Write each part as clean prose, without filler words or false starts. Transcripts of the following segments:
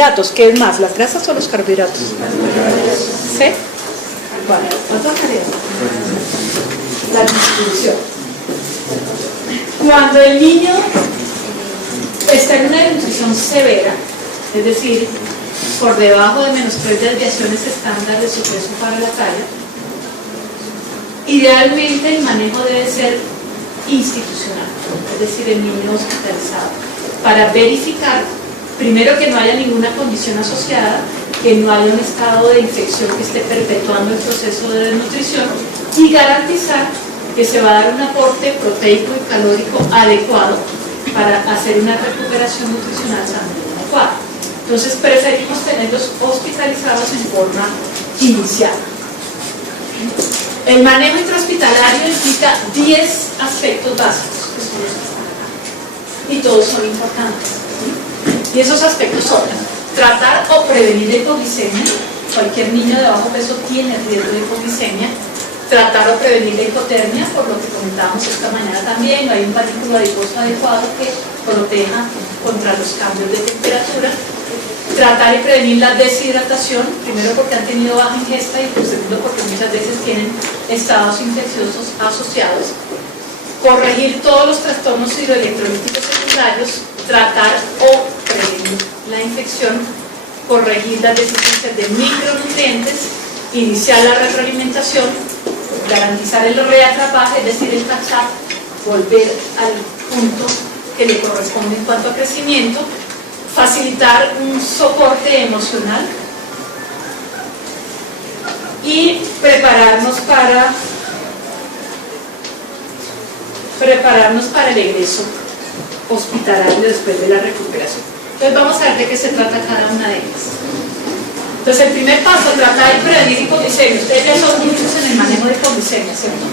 Carbohidratos, ¿qué es más, las grasas o los carbohidratos? ¿Sí? Bueno, otra tarea. La distribución. Cuando el niño está en una desnutrición severa, es decir, por debajo de -3 desviaciones estándar de su peso para la talla, idealmente el manejo debe ser institucional, es decir, el niño hospitalizado, para verificar primero que no haya ninguna condición asociada, que no haya un estado de infección que esté perpetuando el proceso de desnutrición y garantizar que se va a dar un aporte proteico y calórico adecuado para hacer una recuperación nutricional sana y adecuada. Entonces preferimos tenerlos hospitalizados en forma inicial. El manejo intrahospitalario implica 10 aspectos básicos que son los que están acá, y todos son importantes. Y esos aspectos son tratar o prevenir la hipoglicemia. Cualquier niño de bajo peso tiene riesgo de hipoglicemia. Tratar o prevenir la hipotermia, por lo que comentábamos esta mañana también. No hay un panículo adiposo adecuado que proteja contra los cambios de temperatura. Tratar y prevenir la deshidratación, primero porque han tenido baja ingesta y segundo porque muchas veces tienen estados infecciosos asociados. Corregir todos los trastornos hidroelectrolíticos secundarios, tratar o prevenir la infección, corregir las deficiencias de micronutrientes, iniciar la retroalimentación, garantizar el reatrapaje, es decir, el catch-up, volver al punto que le corresponde en cuanto a crecimiento, facilitar un soporte emocional y prepararnos para el egreso hospitalario después de la recuperación. Entonces vamos a ver de qué se trata cada una de ellas. Entonces el primer paso, tratar y prevenir hipoglicemia. Ustedes ya son muchos en el manejo de hipoglicemia, ¿cierto?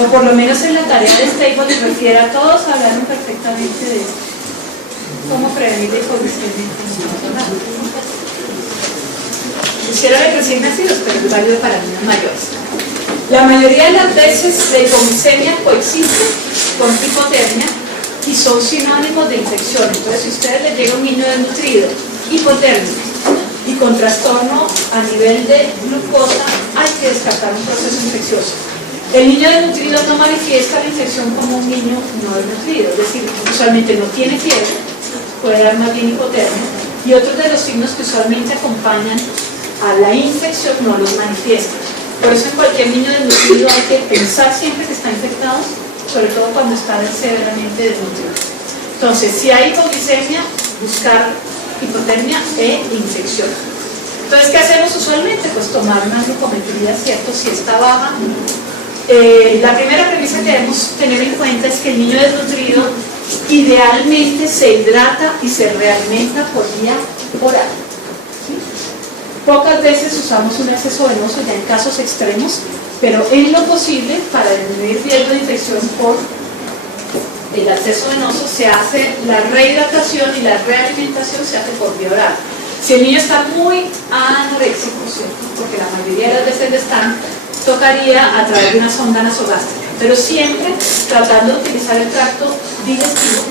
O por lo menos en la tarea de Stable les refiere a todos, hablaron perfectamente de cómo prevenir la hipoglicemia. Quisiera ver recién nacidos, pero es válido para niños mayores. La mayoría de las veces la hipoglicemia coexiste con hipotermia y son sinónimos de infección. Entonces, si a ustedes les llega un niño desnutrido, hipotérmico y con trastorno a nivel de glucosa, hay que descartar un proceso infeccioso. El niño desnutrido no manifiesta la infección como un niño no desnutrido, es decir, usualmente no tiene fiebre, puede dar más bien hipotermia, y otros de los signos que usualmente acompañan a la infección no los manifiestan. Por eso en cualquier niño desnutrido hay que pensar siempre que está infectado, sobre todo cuando está severamente desnutrido. Entonces, si hay hipoglicemia, buscar hipotermia e infección. Entonces, ¿qué hacemos usualmente? Pues tomar una glucometría, ¿cierto? Si está baja. La primera premisa que debemos tener en cuenta es que el niño desnutrido idealmente se hidrata y se realimenta por vía oral. Pocas veces usamos un acceso venoso ya en casos extremos, pero en lo posible, para disminuir riesgo de infección por el acceso venoso, se hace la rehidratación y la realimentación se hace por vía oral. Si el niño está muy anoréxico, ¿cierto? Porque la mayoría de las veces están, tocaría a través de una sonda nasogástrica, pero siempre tratando de utilizar el tracto digestivo,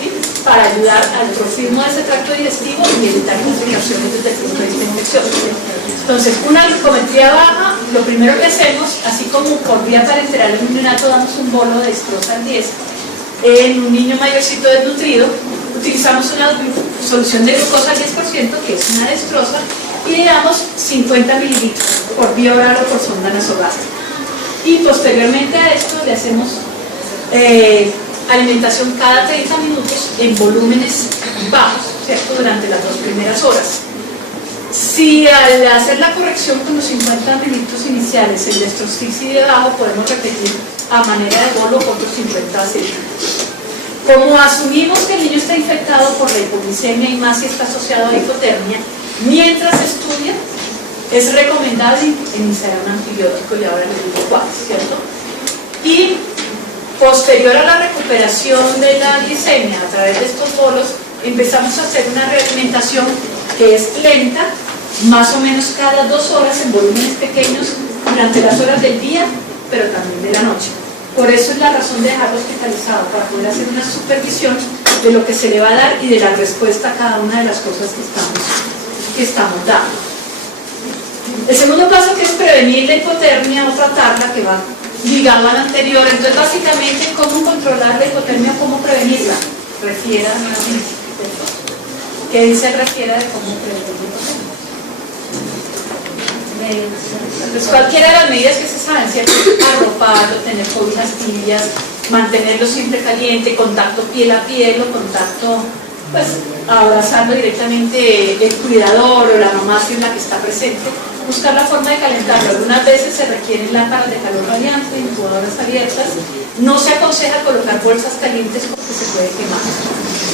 ¿sí? Para ayudar al trofismo de ese tracto digestivo y evitar complicaciones desde el punto de vista infeccioso. Entonces, una glucometría baja, lo primero que hacemos, así como por vía parenteral en un neonato damos un bolo de destroza al 10, en un niño mayorcito desnutrido, utilizamos una solución de glucosa al 10%, que es una destroza, y le damos 50 mililitros por vía oral o por sonda nasogástrica. Y posteriormente a esto le hacemos alimentación cada 30 minutos en volúmenes bajos, ¿cierto? Durante las 2 primeras horas. Si al hacer la corrección con los 50 mililitros iniciales el destrostic sigue bajo, podemos repetir a manera de bolo otros 50 centímetros. Como asumimos que el niño está infectado por la hipoglicemia y más si está asociado a hipotermia, mientras estudia, es recomendable iniciar un antibiótico y ahora el grupo 4, ¿cierto? Y posterior a la recuperación de la glicemia a través de estos bolos, empezamos a hacer una realimentación que es lenta, más o menos cada 2 horas en volúmenes pequeños durante las horas del día, pero también de la noche. Por eso es la razón de dejarlo hospitalizado, para poder hacer una supervisión de lo que se le va a dar y de la respuesta a cada una de las cosas que estamos dando. El segundo paso, que es prevenir la hipotermia o tratarla, que va ligado al anterior. Entonces, básicamente, ¿cómo controlar la hipotermia o cómo prevenirla? Refiera nuevamente. ¿Qué dice refiera de cómo prevenir la hipotermia? Pues cualquiera de las medidas que se saben, ¿cierto? Arroparlo, tener cobijas tibias, mantenerlo siempre caliente, contacto piel a piel o contacto, pues abrazarlo directamente el cuidador o la mamá si es la que está presente, buscar la forma de calentarlo. Algunas veces se requieren lámparas de calor radiante, incubadoras abiertas. No se aconseja colocar bolsas calientes porque se puede quemar,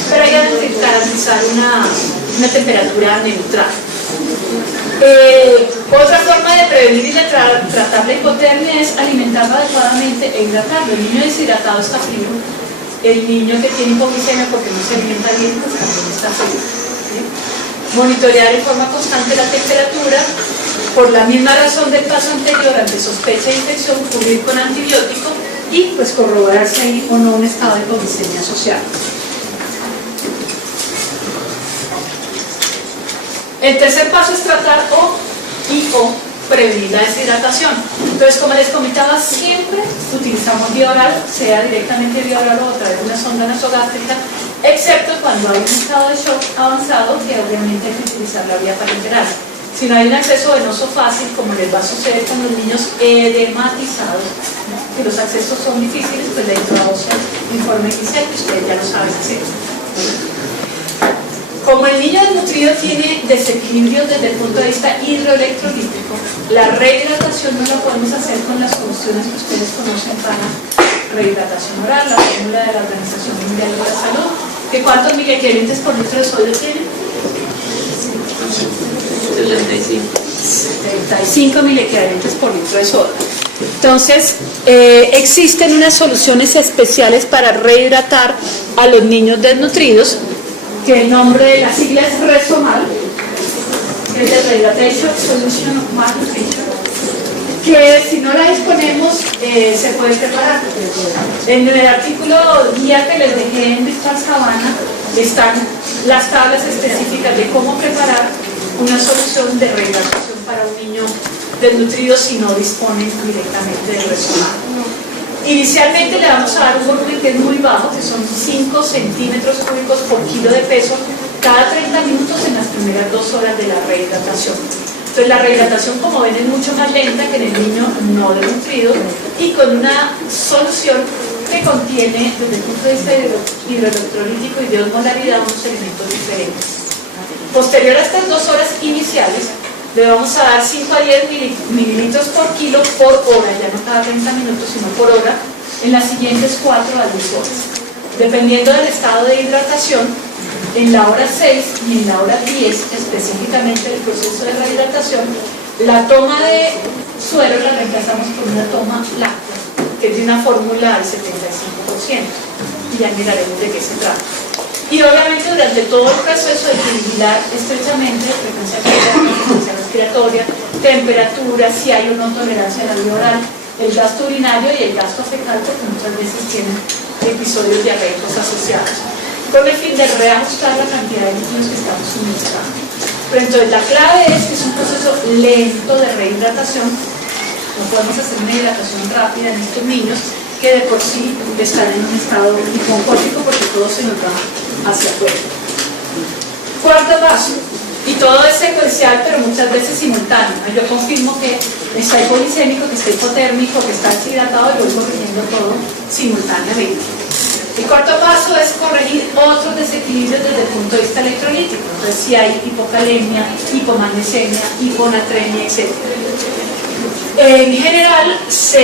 pero hay que garantizar una temperatura neutral. Otra forma de prevenir y de tratar la hipotermia es alimentarlo adecuadamente e hidratarlo. El niño deshidratado está frío, el niño que tiene hipoglicemia porque no se alimenta bien, pues también está frío, ¿sí? Monitorear en forma constante la temperatura, por la misma razón del paso anterior, ante sospecha de infección, cubrir con antibiótico y pues corroborar si hay o no un estado de hipoglicemia asociado. El tercer paso es tratar o prevenir la deshidratación. Entonces, como les comentaba, siempre utilizamos vía oral, sea directamente vía oral o a través de una sonda nasogástrica, excepto cuando hay un estado de shock avanzado, que obviamente hay que utilizar la vía parenteral. Si no hay un acceso venoso fácil, como les va a suceder con los niños edematizados, que los accesos son difíciles, pues la intraósea informe inicial, que ustedes ya lo saben hacer. Como el niño desnutrido tiene desequilibrios desde el punto de vista hidroelectrolítico, la rehidratación no la podemos hacer con las soluciones que ustedes conocen para rehidratación oral, la fórmula de la Organización Mundial de la Salud, que ¿cuántos miliequivalentes por litro de sodio tienen? 75 miliequivalentes por litro de sodio. Entonces, existen unas soluciones especiales para rehidratar a los niños desnutridos, que el nombre de la sigla es Resomal, que es de Rehydration Solution of Malnutrition, que si no la disponemos se puede preparar. En el artículo guía que les dejé en Virtual Savannah están las tablas específicas de cómo preparar una solución de rehidratación para un niño desnutrido si no disponen directamente del Resomal. Inicialmente le vamos a dar un volumen que es muy bajo, que son 5 centímetros cúbicos por kilo de peso, cada 30 minutos en las primeras 2 horas de la rehidratación. Entonces la rehidratación, como ven, es mucho más lenta que en el niño no desnutrido y con una solución que contiene, desde el punto de vista hidroelectrolítico y de osmolaridad, unos elementos diferentes. Posterior a estas 2 horas iniciales, le vamos a dar 5 a 10 mililitros por kilo por hora, ya no cada 30 minutos, sino por hora, en las siguientes 4 a 10 horas. Dependiendo del estado de hidratación, en la hora 6 y en la hora 10, específicamente del proceso de rehidratación, la toma de suero la reemplazamos por una toma láctea, que es de una fórmula del 75%, y ya miraremos de qué se trata. Y obviamente durante todo el proceso hay que vigilar estrechamente la frecuencia cardíaca, la frecuencia respiratoria, temperatura, si hay o no tolerancia a la vía oral, el gasto urinario y el gasto fecal, porque muchas veces tienen episodios diarreicos asociados, con el fin de reajustar la cantidad de líquidos que estamos suministrando. Pero entonces la clave es que es un proceso lento de rehidratación, no podemos hacer una hidratación rápida en estos niños que de por sí están en un estado hiponcótico porque todo se nos va hacia afuera. Cuarto paso, y todo es secuencial pero muchas veces simultáneo, ¿no? Yo confirmo que está hipoglicémico, que está hipotérmico, que está deshidratado y voy corrigiendo todo simultáneamente. El cuarto paso es corregir otros desequilibrios desde el punto de vista electrolítico. Entonces, si hay hipocalemia, hipomagnesemia, hiponatremia, etc. En general, se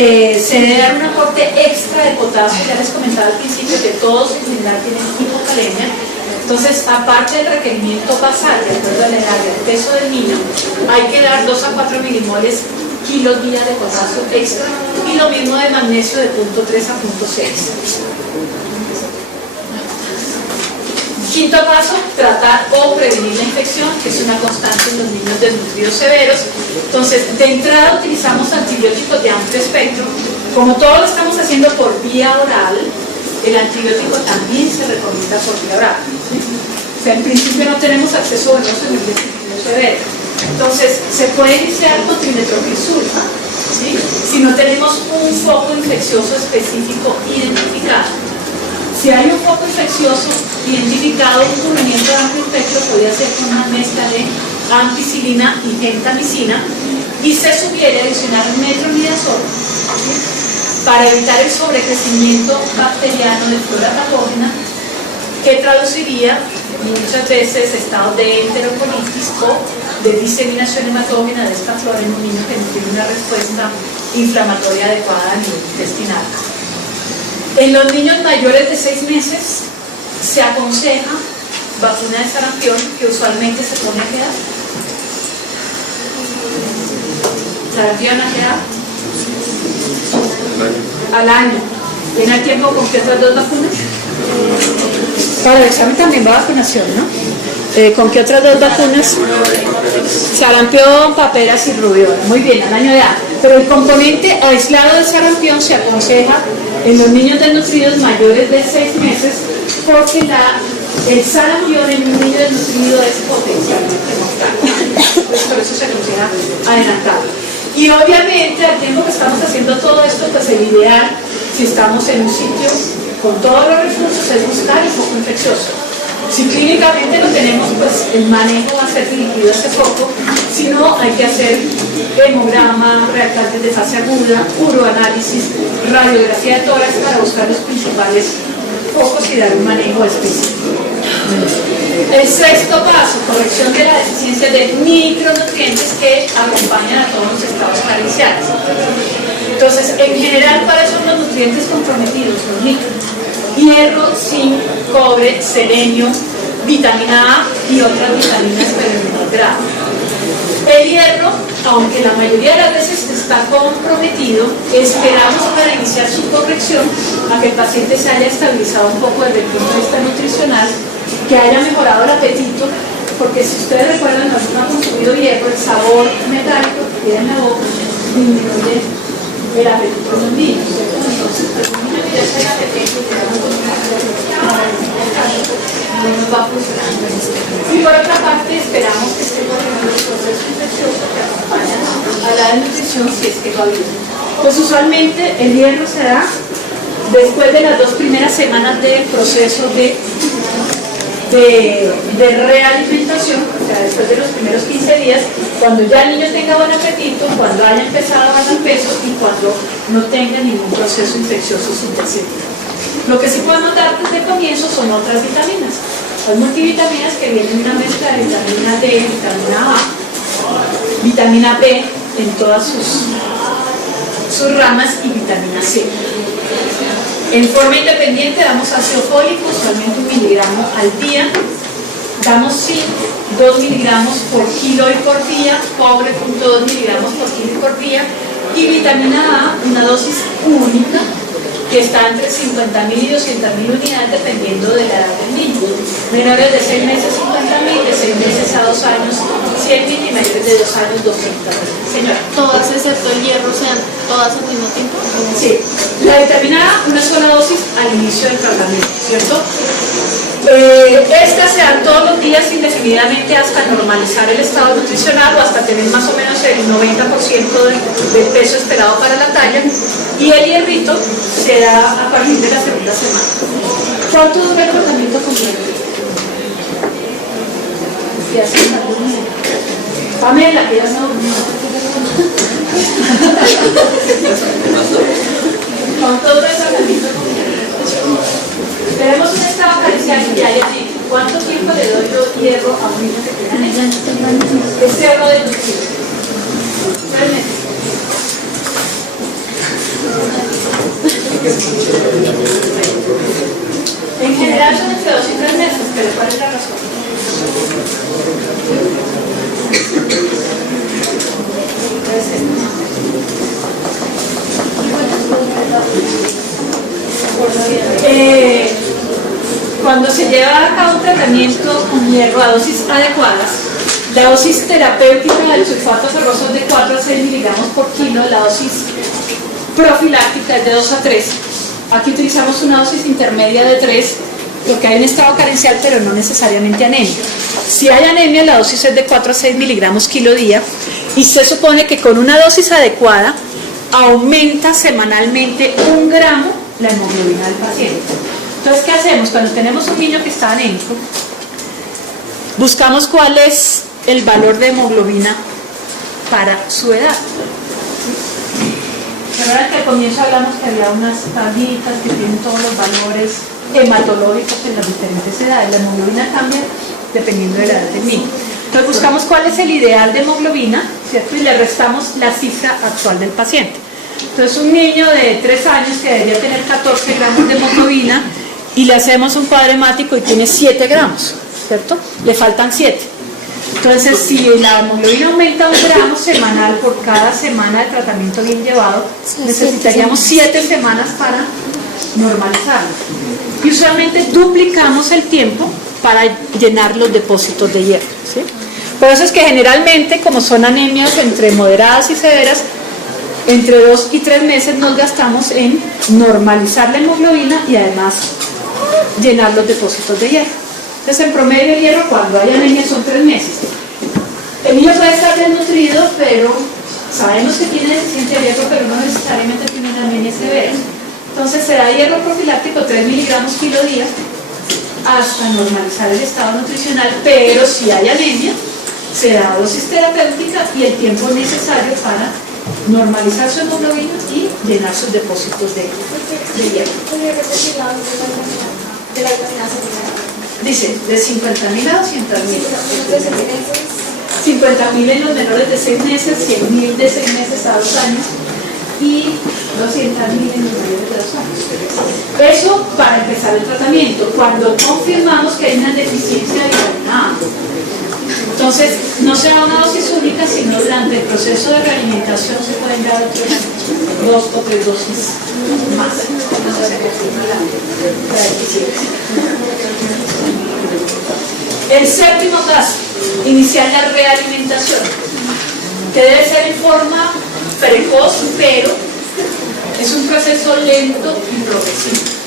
debe dar un aporte extra de potasio. Ya les comentaba al principio que todos en general tienen hipocalemia. Entonces, aparte del requerimiento basal, de acuerdo a la edad y al peso del niño, hay que dar 2 a 4 milimoles kilos día de potasio extra y lo mismo de magnesio de 0.3 a 0.6. Quinto paso, tratar o prevenir la infección, que es una constante en los niños desnutridos severos. Entonces, de entrada utilizamos antibióticos de amplio espectro. Como todo lo estamos haciendo por vía oral, el antibiótico también se recomienda por vía oral, ¿sí? O sea, en principio no tenemos acceso venoso en el intestino severo. Entonces, se puede iniciar con trimetrofilsulfa, ¿sí? Si no tenemos un foco infeccioso específico identificado. Si hay un foco infeccioso identificado, un cubrimiento de amplio espectro podría ser con una mezcla de ampicilina y gentamicina, y se sugiere adicionar metronidazol, ¿sí? Para evitar el sobrecrecimiento bacteriano de flora patógena, que traduciría muchas veces estados de enterocolitis o de diseminación hematógena de esta flora en un niño que no tiene una respuesta inflamatoria adecuada a nivel intestinal. En los niños mayores de 6 meses se aconseja vacuna de sarampión, que usualmente se pone a qué edad. ¿Sarampión a qué edad? Al año. ¿Tiene el tiempo con qué otras 2 vacunas? Para el examen también va vacunación, ¿no? ¿Con qué otras 2 vacunas? Sarampión, paperas y rubiola. Muy bien, al año de edad. Pero el componente aislado de sarampión se aconseja en los niños desnutridos mayores de 6 meses, porque el sarampión en un niño desnutrido es potencialmente mortal. Pues por eso se aconseja adelantado. Y obviamente, al tiempo que estamos haciendo todo esto, pues el ideal, si estamos en un sitio con todos los recursos, es buscar el foco infeccioso. Si clínicamente lo tenemos, pues el manejo va a ser dirigido a ese foco. Si no, hay que hacer hemograma, reactantes de fase aguda, uroanálisis, radiografía de tórax para buscar los principales focos y dar un manejo específico. El sexto paso, corrección de la deficiencia de micronutrientes que acompañan a todos los estados carenciales. Entonces, en general, ¿cuáles son los nutrientes comprometidos? Los micro: hierro, zinc, cobre, selenio, vitamina A y otras vitaminas, pero en menor grado. El hierro, aunque la mayoría de las veces está comprometido, esperamos para iniciar su corrección a que el paciente se haya estabilizado un poco desde el punto de vista nutricional, que haya mejorado el apetito, porque si ustedes recuerdan, cuando uno ha consumido hierro, el sabor metálico que queda en la boca disminuye el apetito de los niños. Entonces, pues un niño que ya está en apetito, que ya no consume no nos va a funcionar. Y por otra parte, esperamos que esté corrigiendo el proceso infeccioso que acompaña a la nutrición, si es que va bien. Pues usualmente el hierro se da después de las 2 primeras semanas del proceso de realimentación, o sea, después de los primeros 15 días, cuando ya el niño tenga buen apetito, cuando haya empezado a ganar peso y cuando no tenga ningún proceso infeccioso subyaciente. Lo que sí podemos dar desde el comienzo son otras vitaminas. Las multivitaminas, que vienen en una mezcla de vitamina D, vitamina A, vitamina B en todas sus ramas y vitamina C. En forma independiente damos ácido fólico, usualmente 1 miligramo al día. Damos zinc, 2 miligramos por kilo y por día, cobre, 0.2 miligramos por kilo y por día, y vitamina A, una dosis única, que está entre 50.000 y 200.000 unidades dependiendo de la edad del niño. Menores de 6 meses 50.000, de 6 meses a 2 años 100.000 y mayores de 2 años 200.000. Señora. ¿Todas excepto el hierro sean todas al mismo tiempo? Sí. La vitamina A, una sola dosis al inicio del tratamiento, ¿cierto? Estas se dan todos los días indefinidamente hasta normalizar el estado nutricional o hasta tener más o menos el 90% del peso esperado para la talla, y el hierrito se da a partir de la segunda semana. ¿Cuánto dura el tratamiento completo? Pamela, que ya no. ¿Cuánto dura el tratamiento completo? Tenemos un estado carencial que hay allí. ¿Cuánto tiempo le doy yo hierro a un niño que tenga niña? Es hierro de nutrición. 3 meses. En general son entre 2 y 3 meses, pero ¿cuál es la razón? Cuando se lleva a cabo un tratamiento con hierro a dosis adecuadas, la dosis terapéutica del sulfato ferroso es de 4 a 6 miligramos por kilo, la dosis profiláctica es de 2 a 3, Aquí utilizamos una dosis intermedia de 3, porque hay un estado carencial, pero no necesariamente anemia. Si hay anemia, la dosis es de 4 a 6 miligramos kilo día, y se supone que con una dosis adecuada aumenta semanalmente 1 gramo la hemoglobina del paciente. Entonces, ¿qué hacemos? Cuando tenemos un niño que está anémico, buscamos cuál es el valor de hemoglobina para su edad. Recuerdan que al comienzo hablamos que había unas tablitas que tienen todos los valores hematológicos en las diferentes edades. La hemoglobina cambia dependiendo de la edad del niño. Entonces buscamos cuál es el ideal de hemoglobina, ¿cierto? Y le restamos la cifra actual del paciente. Entonces un niño de 3 años que debería tener 14 gramos de hemoglobina y le hacemos un cuadro hemático y tiene 7 gramos, ¿cierto? Le faltan 7. Entonces, si la hemoglobina aumenta 1 gramo semanal por cada semana de tratamiento bien llevado, necesitaríamos 7 semanas para normalizarlo. Y usualmente duplicamos el tiempo para llenar los depósitos de hierro, ¿sí? Por eso es que generalmente, como son anemias entre moderadas y severas, entre 2 y 3 meses nos gastamos en normalizar la hemoglobina y además llenar los depósitos de hierro. Entonces, en promedio el hierro cuando hay anemia son 3 meses. El niño puede estar desnutrido, pero sabemos que tiene deficiencia de hierro, pero no necesariamente tiene una anemia severa. Entonces se da hierro profiláctico 3 miligramos kilo día hasta normalizar el estado nutricional, pero si hay anemia, se da dosis terapéutica y el tiempo necesario para normalizar su hemoglobina y llenar sus depósitos de hierro. Dice, de 50.000 a 200.000. 50.000 en los menores de 6 meses, 100.000 de 6 meses a 2 años y 200.000 en los mayores de 2 años. Eso para empezar el tratamiento, cuando confirmamos que hay una deficiencia de vitamina A. Entonces, no será una dosis única, sino durante el proceso de realimentación se pueden dar otras 2 o 3 dosis más. Entonces se confirma la deficiencia. El séptimo caso, iniciar la realimentación, que debe ser en forma precoz, pero es un proceso lento y progresivo.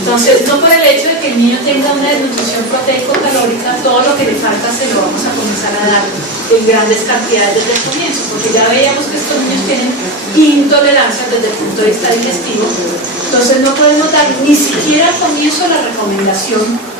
Entonces, no por el hecho de que el niño tenga una desnutrición proteico-calórica, todo lo que le falta se lo vamos a comenzar a dar en grandes cantidades desde el comienzo, porque ya veíamos que estos niños tienen intolerancia desde el punto de vista digestivo. Entonces, no podemos dar ni siquiera al comienzo la recomendación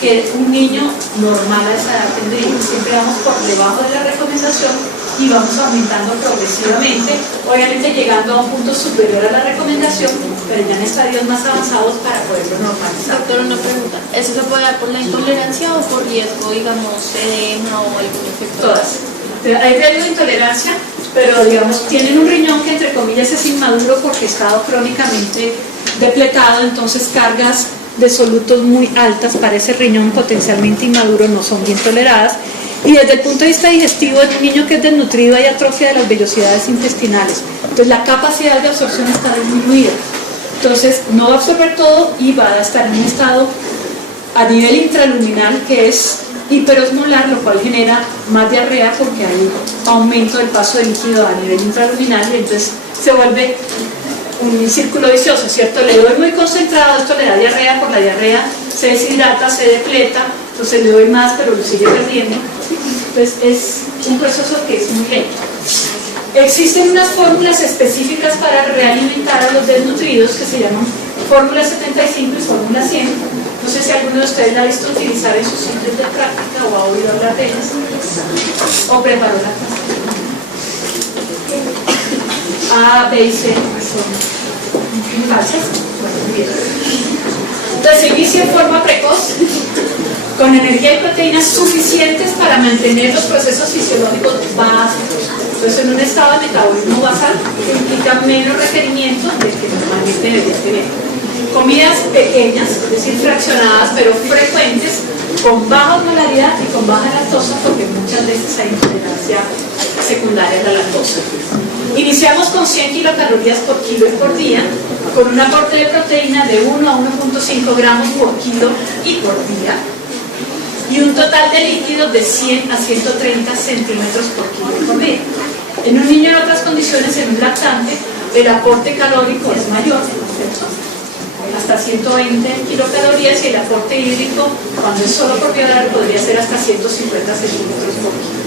que un niño normal a esa edad tendría. Siempre vamos por debajo de la recomendación y vamos aumentando progresivamente, obviamente llegando a un punto superior a la recomendación, pero ya en estadios más avanzados para poderlo normalizar. Doctor, una pregunta, ¿eso se puede dar por la intolerancia o por riesgo, digamos, edema o algún efecto? Todas. Hay riesgo de intolerancia, pero digamos, tienen un riñón que entre comillas es inmaduro porque ha estado crónicamente depletado, entonces cargas de solutos muy altas para ese riñón potencialmente inmaduro no son bien toleradas. Y desde el punto de vista digestivo, en un niño que es desnutrido hay atrofia de las vellosidades intestinales, entonces la capacidad de absorción está disminuida, entonces no va a absorber todo y va a estar en un estado a nivel intraluminal que es hiperosmolar, lo cual genera más diarrea porque hay aumento del paso de líquido a nivel intraluminal y entonces se vuelve un círculo vicioso, ¿cierto? Le doy muy concentrado, esto le da diarrea, por la diarrea se deshidrata, se depleta, entonces le doy más pero lo sigue perdiendo. Entonces es un proceso que es muy lento. Existen unas fórmulas específicas para realimentar a los desnutridos que se llaman fórmula 75 y fórmula 100. No sé si alguno de ustedes la ha visto utilizar en sus centros de práctica o ha oído hablar de ellas o preparó la clase. A, B y C son falsas. Entonces se inicia en forma precoz con energía y proteínas suficientes para mantener los procesos fisiológicos básicos. Entonces en un estado de metabolismo basal que implica menos requerimientos del que normalmente debería tener. Comidas pequeñas, es decir, fraccionadas, pero frecuentes, con baja osmolaridad y con baja lactosa, porque muchas veces hay intolerancia secundaria a la lactosa. Iniciamos con 100 kilocalorías por kilo y por día, con un aporte de proteína de 1 a 1.5 gramos por kilo y por día, y un total de líquidos de 100 a 130 centímetros por kilo y por día. En un niño en otras condiciones, en un lactante, el aporte calórico es mayor, ¿cierto? hasta 120 kilocalorías y el aporte hídrico, cuando es solo por vía oral, podría ser hasta 150 centímetros por kilo.